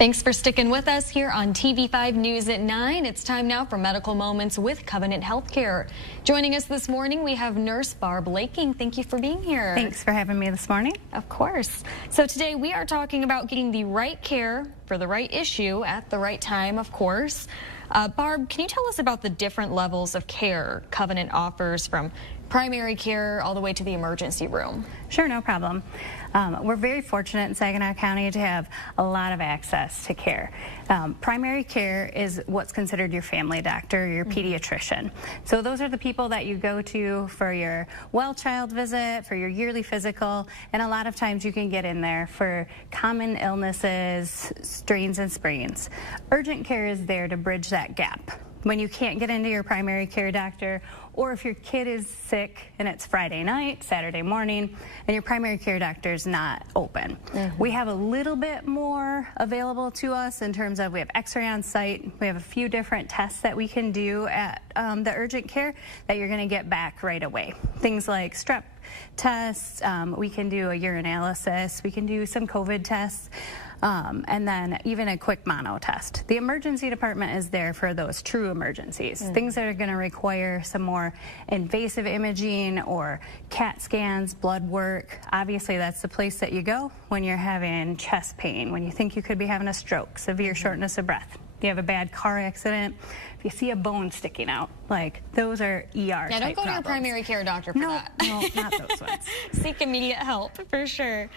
Thanks for sticking with us here on TV5 News at 9. It's time now for Medical Moments with Covenant Healthcare. Joining us this morning, we have Nurse Barb Laking. Thank you for being here. Thanks for having me this morning. Of course. So today we are talking about getting the right care for the right issue at the right time, of course. Barb, can you tell us about the different levels of care Covenant offers, from primary care all the way to the emergency room? Sure, no problem. We're very fortunate in Saginaw County to have a lot of access to care. Primary care is what's considered your family doctor, your pediatrician. So those are the people that you go to for your well child visit, for your yearly physical, and a lot of times you can get in there for common illnesses, strains and sprains. Urgent care is there to bridge that gap. When you can't get into your primary care doctor, or if your kid is sick and it's Friday night, Saturday morning, and your primary care doctor is not open. We have a little bit more available to us in terms of we have x-ray on site. We have a few different tests that we can do at the urgent care that you're going to get back right away. Things like strep tests, we can do a urinalysis, we can do some COVID tests. And then even a quick mono test. The emergency department is there for those true emergencies, things that are going to require some more invasive imaging or CAT scans, blood work. Obviously, that's the place that you go when you're having chest pain, when you think you could be having a stroke, severe shortness of breath. You have a bad car accident, if you see a bone sticking out, like those are ER Yeah, don't type go to problems. your primary care doctor for that. No, not those ones. Seek immediate help, for sure.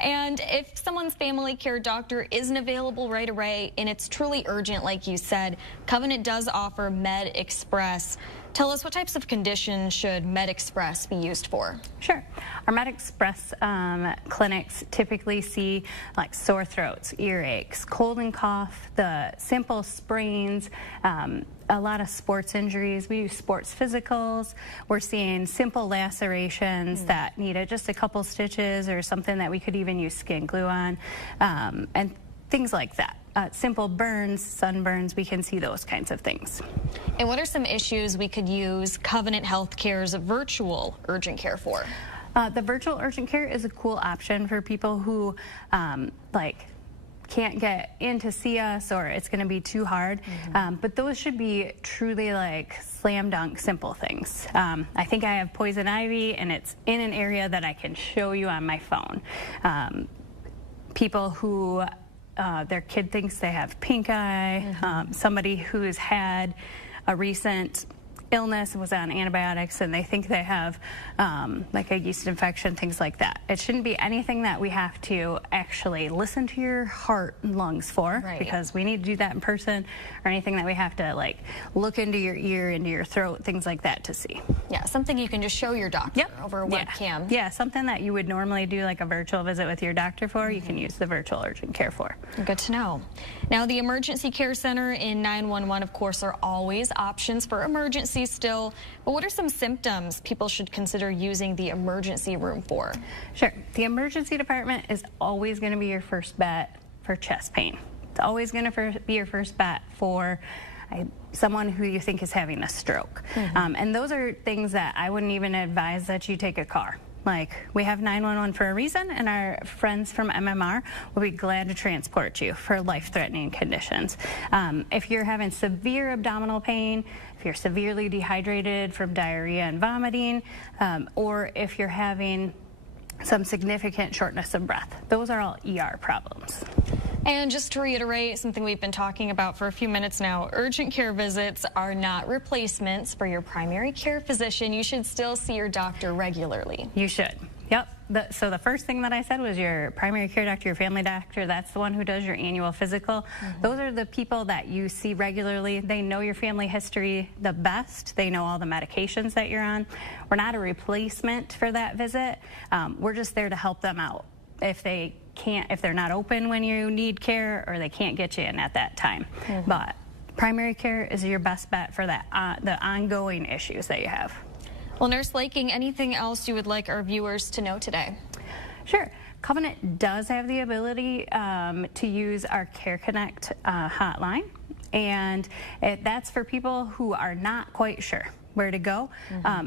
And if someone's family care doctor isn't available right away and it's truly urgent, like you said, Covenant does offer Med Express. Tell us, what types of conditions should Med Express be used for? Sure. Our Med Express clinics typically see like sore throats, earaches, cold and cough, the simple sprains, a lot of sports injuries. We use sports physicals. We're seeing simple lacerations that need just a couple stitches or something that we could even use skin glue on, and things like that. Simple burns, sunburns, we can see those kinds of things. And what are some issues we could use Covenant Healthcare's virtual urgent care for? The virtual urgent care is a cool option for people who can't get in to see us, or it's going to be too hard. But those should be truly like slam dunk simple things. I think I have poison ivy and it's in an area that I can show you on my phone. People who their kid thinks they have pink eye, somebody who's had a recent illness and was on antibiotics and they think they have like a yeast infection, things like that. It shouldn't be anything that we have to actually listen to your heart and lungs for, because we need to do that in person, or anything that we have to like look into your ear, into your throat, things like that to see. Yeah, something you can just show your doctor over a webcam. Yeah, something that you would normally do like a virtual visit with your doctor for, you can use the virtual urgent care for. Good to know. Now, the emergency care center in 911, of course, are always options for emergencies still, but what are some symptoms people should consider using the emergency room for? Sure. The emergency department is always going to be your first bet for chest pain. It's always going to be your first bet for someone who you think is having a stroke. And those are things that I wouldn't even advise that you take a car. Like, we have 911 for a reason, and our friends from MMR will be glad to transport you for life-threatening conditions. If you're having severe abdominal pain, if you're severely dehydrated from diarrhea and vomiting, or if you're having some significant shortness of breath, those are all ER problems. And just to reiterate something we've been talking about for a few minutes now, urgent care visits are not replacements for your primary care physician. You should still see your doctor regularly. You should. Yep. So the first thing that I said was your primary care doctor, your family doctor, that's the one who does your annual physical. Those are the people that you see regularly. They know your family history the best. They know all the medications that you're on. We're not a replacement for that visit. We're just there to help them out if they're not open when you need care, or they can't get you in at that time. But primary care is your best bet for that, the ongoing issues that you have. Well, Nurse Laking, anything else you would like our viewers to know today? Sure. Covenant does have the ability to use our Care Connect hotline, and that's for people who are not quite sure. where to go,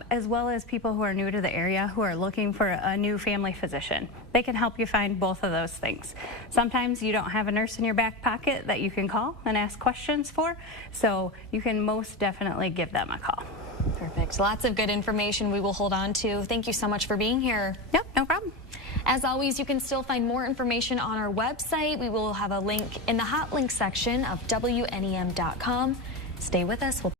as well as people who are new to the area who are looking for a new family physician. They can help you find both of those things. Sometimes you don't have a nurse in your back pocket that you can call and ask questions for, so you can most definitely give them a call. Perfect. Lots of good information we will hold on to. Thank you so much for being here. Yep, no problem. As always, you can still find more information on our website. We will have a link in the hot link section of WNEM.com. Stay with us.